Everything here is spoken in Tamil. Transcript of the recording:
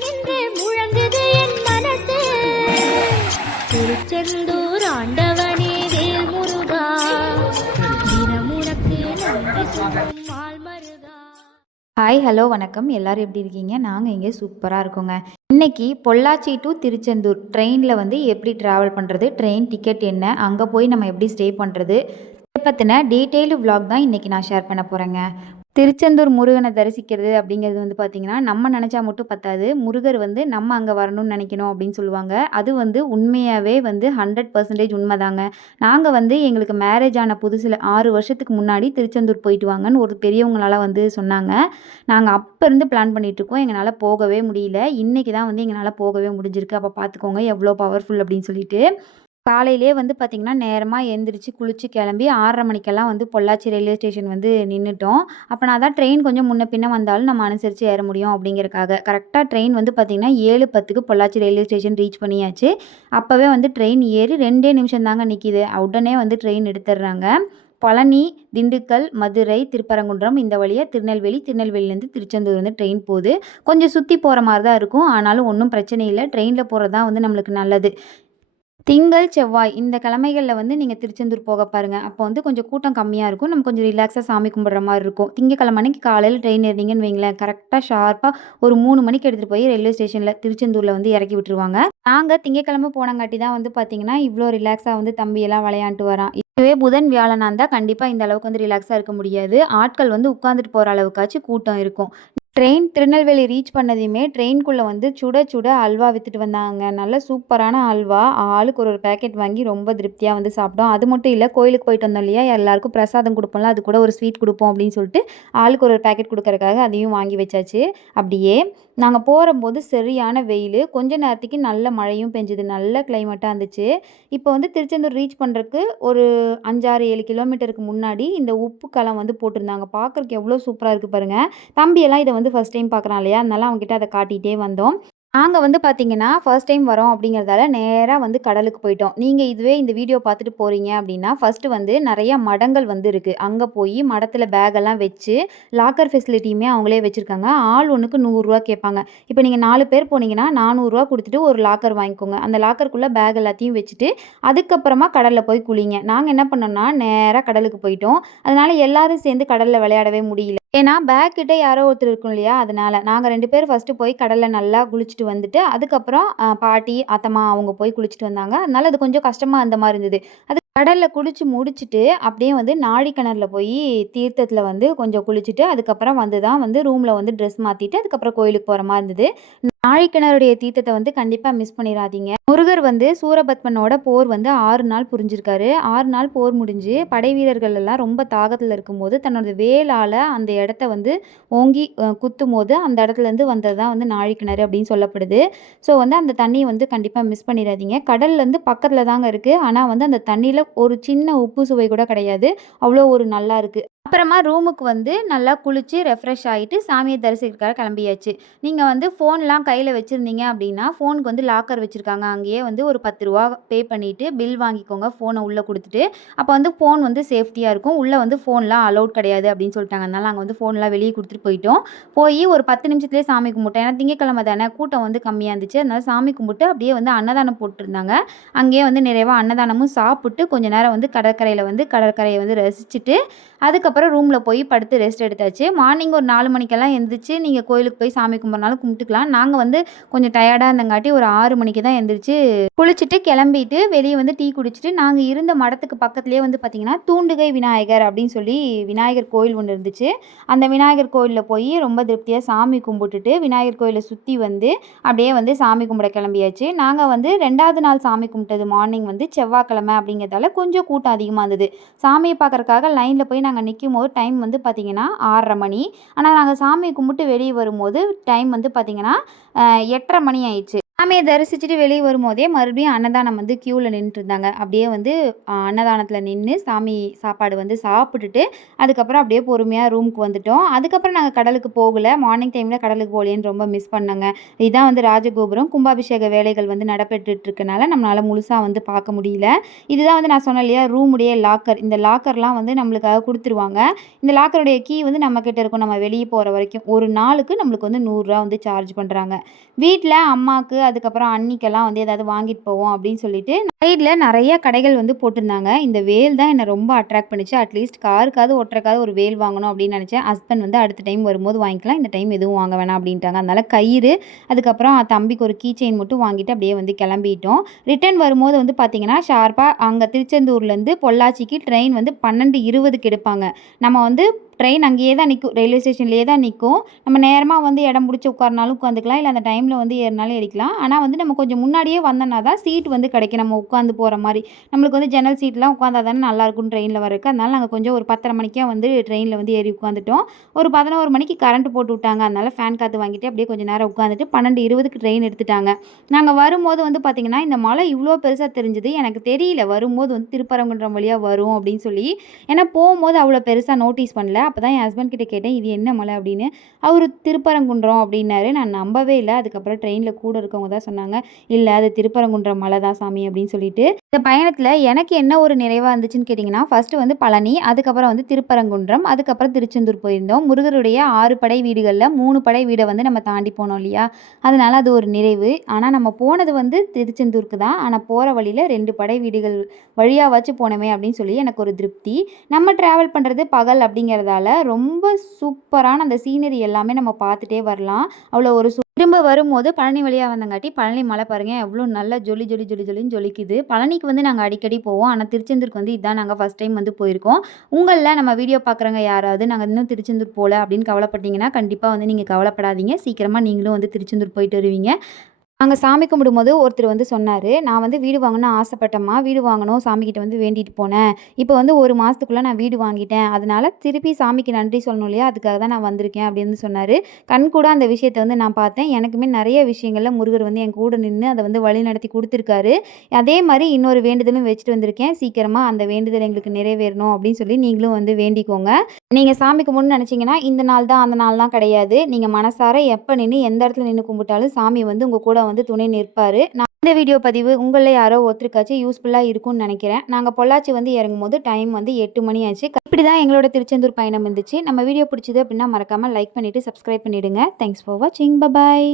நின்று முழங்குது என் மனசு. திருச்செந்தூர் ஆண்டவனே வேல் முருகா தினமுனக்கு நன்றி சொல்லும் ஹாய் ஹலோ வணக்கம். எல்லாரும் எப்படி இருக்கீங்க? நாங்கள் இங்கே சூப்பராக இருக்கோங்க. இன்னைக்கு பொள்ளாச்சி டு திருச்செந்தூர் ட்ரெயினில் வந்து எப்படி ட்ராவல் பண்ணுறது ட்ரெயின் டிக்கெட் என்ன அங்கே போய் நம்ம எப்படி ஸ்டே பண்ணுறது இதை பற்றின டீட்டெயில்டு vlog தான் இன்றைக்கி நான் ஷேர் பண்ண போகிறேங்க திருச்செந்தூர் முருகனை தரிசிக்கிறது அப்படிங்கிறது வந்து பார்த்திங்கன்னா நம்ம நினச்சா மட்டும் பத்தாது. முருகர் வந்து நம்ம அங்கே வரணும்னு நினைக்கணும் அப்படின்னு சொல்லுவாங்க. அது வந்து உண்மையாகவே வந்து ஹண்ட்ரட் பர்சன்டேஜ் உண்மைதாங்க. நாங்கள் வந்து எங்களுக்கு மேரேஜ் ஆன புதுசில் ஆறு வருஷத்துக்கு முன்னாடி திருச்செந்தூர் போயிட்டு வாங்கன்னு ஒரு பெரியவங்களால வந்து சொன்னாங்க. நாங்கள் அப்போ இருந்து பிளான் பண்ணிகிட்ருக்கோம் எங்களால் போகவே முடியல. இன்றைக்கி தான் வந்து எங்களால் போகவே முடிஞ்சிருக்கு. அப்போ பார்த்துக்கோங்க எவ்வளோ பவர்ஃபுல் அப்படின்னு சொல்லிட்டு. காலையிலே வந்து பார்த்திங்கன்னா நேரமாக எழுந்திரிச்சு குளிச்சு கிளம்பி ஆறரை மணிக்கெல்லாம் வந்து பொள்ளாச்சி ரயில்வே ஸ்டேஷன் வந்து நின்றுட்டோம் அப்போ நான் தான் ட்ரெயின் கொஞ்சம் முன்ன பின்ன வந்தாலும் நம்ம அனுசரித்து ஏற முடியும் அப்படிங்கிறக்காக கரெக்டாக ட்ரெயின் வந்து பார்த்திங்கன்னா ஏழு பத்துக்கு பொள்ளாச்சி ரயில்வே ஸ்டேஷன் ரீச் பண்ணியாச்சு. அப்போவே வந்து ட்ரெயின் ஏறி ரெண்டே நிமிஷம் தாங்க நிற்கிது உடனே வந்து ட்ரெயின் எடுத்துடுறாங்க. பழனி திண்டுக்கல் மதுரை திருப்பரங்குன்றம் இந்த வழியாக திருநெல்வேலி திருநெல்வேலிலேருந்து திருச்செந்தூர் வந்து ட்ரெயின் போகுது. கொஞ்சம் சுற்றி போகிற மாதிரி தான் இருக்கும். ஆனாலும் ஒன்றும் பிரச்சனை இல்லை. ட்ரெயினில் போகிறது தான் வந்து நம்மளுக்கு நல்லது. திங்கள் செவ்வாய் இந்த கிழமைகளில் வந்து நீங்கள் திருச்செந்தூர் போக பாருங்கள் அப்போ வந்து கொஞ்சம் கூட்டம் கம்மியாக இருக்கும். நம்ம கொஞ்சம் ரிலாக்ஸாக சாமி கும்பிட்ற மாதிரி இருக்கும். திங்கக்கிழமை அன்னைக்கு காலையில் ட்ரெயின் ஏறினீங்கன்னு வைங்களேன். கரெக்டாக ஷார்ப்பாக ஒரு மூணு மணிக்கு எடுத்துகிட்டு போய் ரயில்வே ஸ்டேஷனில் திருச்செந்தூரில் வந்து இறக்கி விட்டுருவாங்க. நாங்கள் திங்கக்கிழமை போனங்காட்டி தான் வந்து பார்த்தீங்கன்னா இவ்வளோ ரிலாக்ஸாக வந்து தம்பியெல்லாம் விளையாண்டு வரான். இதுவே புதன் வியாழனாக இருந்தால் கண்டிப்பாக இந்த அளவுக்கு வந்து ரிலாக்ஸாக இருக்க முடியாது. ஆட்கள் வந்து உட்காந்துட்டு போகிற அளவுக்காச்சும் கூட்டம் இருக்கும். ட்ரெயின் திருநெல்வேலி ரீச் பண்ணதையுமே ட்ரெயின்குள்ளே வந்து சுட சுட அல்வா விற்றுட்டு வந்தாங்க. நல்ல சூப்பரான அல்வா. ஆளுக்கு ஒரு ஒரு பேக்கெட் வாங்கி ரொம்ப திருப்தியாக வந்து சாப்பிட்டோம். அது மட்டும் இல்லை கோயிலுக்கு போயிட்டு வந்தோம் இல்லையா? எல்லாருக்கும் பிரசாதம் கொடுப்போம்ல அது கூட ஒரு ஸ்வீட் கொடுப்போம் அப்படின்னு சொல்லிட்டு ஆளுக்கு ஒரு ஒரு பேக்கெட் கொடுக்கறக்காக அதையும் வாங்கி வச்சாச்சு. அப்படியே நாங்கள் போகும்போது சரியான வெயில் கொஞ்ச நேரத்துக்கு நல்ல மழையும் பெஞ்சுது நல்ல கிளைமேட்டாக இருந்துச்சு. இப்போ வந்து திருச்செந்தூர் ரீச் பண்ணுறக்கு ஒரு அஞ்சாறு ஏழு கிலோமீட்டருக்கு முன்னாடி இந்த உப்பு களம் வந்து போட்டிருந்தாங்க. பார்க்குறக்கு எவ்வளோ சூப்பராக இருக்குது பாருங்கள் தம்பியெல்லாம் இதை வந்து ஃபஸ்ட் டைம் பார்க்குறான் இல்லையா? அதனால அவங்ககிட்ட அதை காட்டிகிட்டே வந்தோம். நாங்கள் வந்து பார்த்தீங்கன்னா ஃபர்ஸ்ட் டைம் வரோம் அப்படிங்கிறதால நேராக வந்து கடலுக்கு போயிட்டோம். நீங்கள் இதுவே இந்த வீடியோ பார்த்துட்டு போகிறீங்க அப்படின்னா ஃபஸ்ட்டு வந்து நிறையா மடங்கள் வந்து இருக்குது அங்கே போய் மடத்தில் பேகெல்லாம் வச்சு லாக்கர் ஃபெசிலிட்டியுமே அவங்களே வச்சுருக்காங்க. ஆள் ஒன்றுக்கு நூறுரூவா கேட்பாங்க. இப்போ நீங்கள் நாலு பேர் போனீங்கன்னா நானூறுரூவா கொடுத்துட்டு ஒரு லாக்கர் வாங்கிக்கோங்க. அந்த லாக்கருக்குள்ளே பேக் எல்லாத்தையும் வச்சுட்டு அதுக்கப்புறமா கடலில் போய் குளிங்க. நாங்கள் என்ன பண்ணோம்னா நேராக கடலுக்கு போயிட்டோம். அதனால் எல்லோரும் சேர்ந்து கடலில் விளையாடவே முடியல. ஏன்னா பேக் கிட்டே யாரோ ஒருத்தர் இருக்கும் இல்லையா? அதனால் நாங்கள் ரெண்டு பேர் ஃபஸ்ட்டு போய் கடலில் நல்லா குளிச்சு குளிச்சுட்டு வந்துட்டு அதுக்கப்புறம் பாட்டி அத்தம்மா அவங்க போய் குளிச்சுட்டு வந்தாங்க. அதனால அது கொஞ்சம் கஷ்டமாக அந்த மாதிரி இருந்தது. அது கடலில் குளிச்சு முடிச்சுட்டு அப்படியே வந்து நாழி போய் தீர்த்தத்தில் வந்து கொஞ்சம் குளிச்சுட்டு அதுக்கப்புறம் வந்து தான் வந்து ரூமில் வந்து ட்ரெஸ் மாற்றிட்டு அதுக்கப்புறம் கோயிலுக்கு போகிற மாதிரி இருந்தது. நாழிக்கிணறுடைய தீர்த்தத்தை வந்து கண்டிப்பாக மிஸ் பண்ணிடாதீங்க முருகர் வந்து சூரபத்மனோட போர் வந்து ஆறு நாள் புரிஞ்சிருக்காரு. ஆறு நாள் போர் முடிஞ்சு படை வீரர்கள் எல்லாம் ரொம்ப தாகத்தில் இருக்கும்போது தன்னோட வேலால் அந்த இடத்த வந்து ஓங்கி குத்தும் போது அந்த இடத்துலேருந்து வந்தது தான் வந்து நாழிக்கிணறு அப்படின்னு சொல்லப்படுது. ஸோ வந்து அந்த தண்ணியை வந்து கண்டிப்பாக மிஸ் பண்ணிடாதீங்க கடல்லேருந்து பக்கத்தில் தாங்க இருக்குது ஆனால் வந்து அந்த தண்ணியில் ஒரு சின்ன உப்பு சுவை கூட கிடையாது. அவ்வளோ ஒரு நல்லா இருக்குது அப்புறமா ரூமுக்கு வந்து நல்லா குளித்து ரெஃப்ரெஷ் ஆகிட்டு சாமியை தரிசிக்கிறதுக்காக கிளம்பியாச்சு. நீங்கள் வந்து ஃபோன்லாம் கையில் வச்சுருந்தீங்க அப்படின்னா ஃபோனுக்கு வந்து லாக்கர் வச்சுருக்காங்க. அங்கேயே வந்து ஒரு பத்து ரூபா பே பண்ணிவிட்டு பில் வாங்கிக்கோங்க ஃபோனை உள்ளே கொடுத்துட்டு. அப்போ வந்து ஃபோன் வந்து சேஃப்டியாக இருக்கும். உள்ளே வந்து ஃபோன்லாம் அலௌட் கிடையாது அப்படின்னு சொல்லிட்டாங்க. அதனால் நாங்கள் வந்து ஃபோன்லாம் வெளியே கொடுத்துட்டு போயிட்டோம். போய் ஒரு பத்து நிமிஷத்துலேயே சாமி கும்பிட்டோம். ஏன்னா திங்கக்கிழமை தானே கூட்டம் வந்து கம்மியாக இருந்துச்சு. அதனால் சாமி கும்பிட்டு அப்படியே வந்து அன்னதானம் போட்டிருந்தாங்க. அங்கேயே வந்து நிறைவாக அன்னதானமும் சாப்பிட்டு கொஞ்ச நேரம் வந்து கடற்கரையில் வந்து கடற்கரையை வந்து ரசிச்சுட்டு அதுக்கப்புறம் ரூமில் போய் படுத்து ரெஸ்ட் எடுத்தாச்சு. மார்னிங் ஒரு நாலு மணிக்கெல்லாம் எழுந்திரிச்சு நீங்கள் கோயிலுக்கு போய் சாமி கும்பிட்றனாலும் கும்பிட்டுக்கலாம். நாங்கள் வந்து கொஞ்சம் டயர்டாக இருந்தங்காட்டி ஒரு ஆறு மணிக்கு தான் எழுந்திரிச்சு குளிச்சுட்டு கிளம்பிட்டு வெளியே வந்து டீ குடிச்சிட்டு நாங்கள் இருந்த மடத்துக்கு பக்கத்துலேயே வந்து பார்த்திங்கன்னா தூண்டுகை விநாயகர் அப்படின்னு சொல்லி விநாயகர் கோயில் ஒன்று இருந்துச்சு. அந்த விநாயகர் கோயிலில் போய் ரொம்ப திருப்தியாக சாமி கும்பிட்டுட்டு விநாயகர் கோயிலை சுற்றி வந்து அப்படியே வந்து சாமி கும்பிட கிளம்பியாச்சு. நாங்கள் வந்து ரெண்டாவது நாள் சாமி கும்பிட்டது மார்னிங் வந்து செவ்வாய்க்கிழமை அப்படிங்கிறதால கொஞ்சம் கூட்டம் அதிகமாக இருந்தது. சாமியை பார்க்கறக்காக லைனில் போய் நாங்கள் நிற்கும் போது டைம் வந்து பார்த்திங்கன்னா ஆறரை மணி. ஆனால் நாங்கள் சாமி கும்பிட்டு வெளியே வரும்போது டைம் வந்து பார்த்திங்கன்னா எட்டரை மணி ஆயிடுச்சு. சாமியை தரிசிச்சுட்டு வெளியே வரும்போதே மறுபடியும் அன்னதானம் வந்து க்யூவில் நின்றுட்டு இருந்தாங்க அப்படியே வந்து அன்னதானத்தில் நின்று சாமி சாப்பாடு வந்து சாப்பிட்டுட்டு அதுக்கப்புறம் அப்படியே பொறுமையாக ரூமுக்கு வந்துட்டோம். அதுக்கப்புறம் நாங்கள் கடலுக்கு போகலை. மார்னிங் டைமில் கடலுக்கு போகலேன்னு ரொம்ப மிஸ் பண்ணாங்க. இதுதான் வந்து ராஜகோபுரம். கும்பாபிஷேக வேலைகள் வந்து நடைபெற்றுட்ருக்கனால நம்மளால் முழுசாக வந்து பார்க்க முடியல. இதுதான் வந்து நான் சொன்னேன் இல்லையா ரூமுடைய லாக்கர் இந்த லாக்கர்லாம் வந்து நம்மளுக்காக கொடுத்துருவாங்க. இந்த லாக்கருடைய கீ வந்து நம்மக்கிட்ட இருக்கும். நம்ம வெளியே போகிற வரைக்கும் ஒரு நாளுக்கு நம்மளுக்கு வந்து நூறுரூவா வந்து சார்ஜ் பண்ணுறாங்க வீட்டில் அம்மாவுக்கு அதுக்கப்புறம் அன்னிக்கெல்லாம் வந்து ஏதாவது வாங்கிட்டு போவோம் அப்படின்னு சொல்லிட்டு சைடில் நிறைய கடைகள் வந்து போட்டிருந்தாங்க. இந்த வேல் தான் என்னை ரொம்ப அட்ராக்ட் பண்ணிச்சு. அட்லீஸ்ட் காருக்காவது ஒட்டுறக்காவது ஒரு வேல் வாங்கணும் அப்படின்னு நினச்சேன். ஹஸ்பண்ட் வந்து அடுத்த டைம் வரும்போது வாங்கிக்கலாம். இந்த டைம் எதுவும் வாங்க வேணாம் அப்படின்ட்டாங்க. அதனால் கயிறு அதுக்கப்புறம் தம்பிக்கு ஒரு கீ செயின் மட்டும் வாங்கிட்டு அப்படியே வந்து கிளம்பிட்டோம். ரிட்டர்ன் வரும்போது வந்து பார்த்தீங்கன்னா ஷார்ப்பாக அங்கே திருச்செந்தூர்லேருந்து பொள்ளாச்சிக்கு ட்ரெயின் வந்து பன்னெண்டு இருபதுக்கு எடுப்பாங்க. நம்ம வந்து ட்ரெயின் அங்கேயே தான் நிற்கும் ரயில்வே ஸ்டேஷன்லேயே தான் நிற்கும் நம்ம நேரமாக வந்து இடம் பிடிச்சி உட்காரனாலும் உட்காந்துக்கலாம். இல்லை அந்த டைமில் வந்து ஏறினாலும் ஏறிக்கலாம். ஆனால் வந்து நம்ம கொஞ்சம் முன்னாடியே வந்தோன்னா தான் சீட் வந்து கிடைக்கும். நம்ம உட்காந்து போகிற மாதிரி. நம்மளுக்கு வந்து ஜன்னல் சீட்லாம் உட்காந்தா தானே நல்லாயிருக்கும் ட்ரெயினில் வரக்கு அதனால் நாங்கள் கொஞ்சம் ஒரு பத்தரை மணிக்கே வந்து ட்ரெயினில் வந்து ஏறி உட்காந்துட்டோம் ஒரு பதினோரு மணிக்கு கரண்ட் போட்டு விட்டாங்க. அதனால் ஃபேன் காற்று வாங்கிட்டு அப்படியே கொஞ்சம் நேரம் உட்காந்துட்டு பன்னெண்டு இருபதுக்கு ட்ரெயின் எடுத்துட்டாங்க. நாங்கள் வரும்போது வந்து பார்த்திங்கன்னா இந்த மலை இவ்வளோ பெருசாக தெரிஞ்சுது. எனக்கு தெரியல வரும்போது வந்து திருப்பரங்குன்றம் வழியாக வரும் அப்படின்னு சொல்லி. ஏன்னா போகும்போது அவ்வளோ பெருசாக நோட்டீஸ் பண்ணல. அப்போ தான் என் ஹஸ்பண்ட் கிட்ட கேட்டேன் இது என்ன மலை? அப்படின்னு. அவர் திருப்பரங்குன்றம் அப்படின்னாரு. நான் நம்பவே இல்லை. அதுக்கப்புறம் ட்ரெயினில் கூட இருக்கவங்க தான் சொன்னாங்க இல்லை அது திருப்பரங்குன்றம் மலை தான் சாமி அப்படின்னு சொல்லி. சொல்லிட்டு இந்த பயணத்தில் எனக்கு என்ன ஒரு நிறைவாக இருந்துச்சுன்னு கேட்டிங்கன்னா ஃபஸ்ட்டு வந்து பழனி அதுக்கப்புறம் வந்து திருப்பரங்குன்றம் அதுக்கப்புறம் திருச்செந்தூர் போயிருந்தோம். முருகருடைய ஆறு படை வீடுகளில் மூணு படை வீடை வந்து நம்ம தாண்டி போனோம் இல்லையா? அதனால் அது ஒரு நிறைவு. ஆனால் நம்ம போனது வந்து திருச்செந்தூருக்கு தான். ஆனால் போகிற வழியில் ரெண்டு படை வீடுகள் வழியாக வச்சு போனோமே அப்படின்னு சொல்லி எனக்கு ஒரு திருப்தி. நம்ம ட்ராவல் பண்ணுறது பகல் அப்படிங்கிறதால ரொம்ப சூப்பரான அந்த சீனரி எல்லாமே நம்ம பார்த்துட்டே வரலாம். அவ்வளோ ஒரு திரும்ப வரும்போது பழனி வழியாக வந்தங்காட்டி பழனி மலை பாருங்க எவ்வளோ நல்லா ஜொலி ஜொலி ஜொலி ஜொலின்னு ஜொலிக்குது. பழனிக்கு வந்து நாங்கள் அடிக்கடி போவோம். ஆனால் திருச்செந்தூருக்கு வந்து இதான் நாங்கள் ஃபஸ்ட் டைம் வந்து போயிருக்கோம். உங்களில் நம்ம வீடியோ பார்க்குறவங்க யாராவது நாங்கள் இன்னும் திருச்செந்தூர் போகல அப்படின்னு கவலைப்பட்டீங்கன்னா கண்டிப்பாக வந்து நீங்கள் கவலைப்படாதீங்க. சீக்கிரமாக நீங்களும் வந்து திருச்செந்தூர் போயிட்டு வருவீங்க. அங்கே சாமி கும்பிடும்போது ஒருத்தர் வந்து சொன்னார் நான் வந்து வீடு வாங்கணும்னு ஆசைப்பட்டேம்மா வீடு வாங்கணும் சாமிக்கிட்ட வந்து வேண்டிட்டு போனேன். இப்போ வந்து ஒரு மாதத்துக்குள்ளே நான் வீடு வாங்கிட்டேன். அதனால திருப்பி சாமிக்கு நன்றி சொல்லணும் இல்லையா? அதுக்காக தான் நான் வந்திருக்கேன் அப்படின்னு சொன்னார். கண் கூட அந்த விஷயத்தை வந்து நான் பார்த்தேன். எனக்குமே நிறைய விஷயங்களில் முருகர் வந்து என் கூட நின்று அதை வந்து வழி நடத்தி கொடுத்துருக்காரு. அதே மாதிரி இன்னொரு வேண்டுதலும் வச்சுட்டு வந்திருக்கேன். சீக்கிரமாக அந்த வேண்டுதல் எங்களுக்கு நிறைவேறணும் அப்படின்னு சொல்லி நீங்களும் வந்து வேண்டிக்கோங்க. நீங்கள் சாமி கும்பிடணும்னு நினச்சிங்கன்னா இந்த நாள் தான் அந்த நாள்லாம் கிடையாது. நீங்கள் மனசார எப்போ நின்று எந்த இடத்துல நின்று கும்பிட்டாலும் சாமி வந்து உங்கள் கூட வந்து துணை நிற்பார். நான் இந்த வீடியோ பதிவு உங்களில் யாரோ ஒருத்தருக்காச்சும் யூஸ்ஃபுல்லாக இருக்கும்னு நினைக்கிறேன். நாங்கள் பொள்ளாச்சி வந்து இறங்கும் போது டைம் வந்து எட்டு மணி ஆச்சு. இப்படி தான் எங்களோட திருச்செந்தூர் பயணம் இருந்துச்சு. நம்ம வீடியோ பிடிச்சது அப்படின்னா மறக்காமல் லைக் பண்ணிவிட்டு சப்ஸ்கிரைப் பண்ணிவிடுங்க தேங்க்ஸ் ஃபார் வாட்சிங் பபாய்